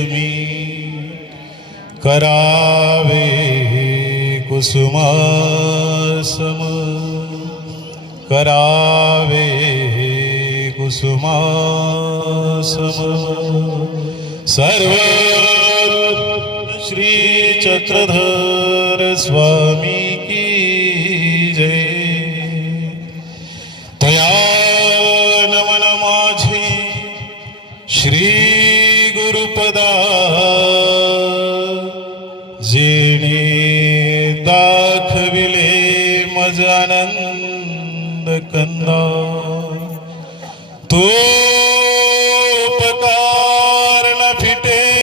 तुम्ही करावे कुसुमासम करावे कुसुमासम सर्व श्री चक्रधर स्वामी की जय। तया नमन माझे श्री गुरुपदा जेणे दाखविले मज आनंद कंदा तो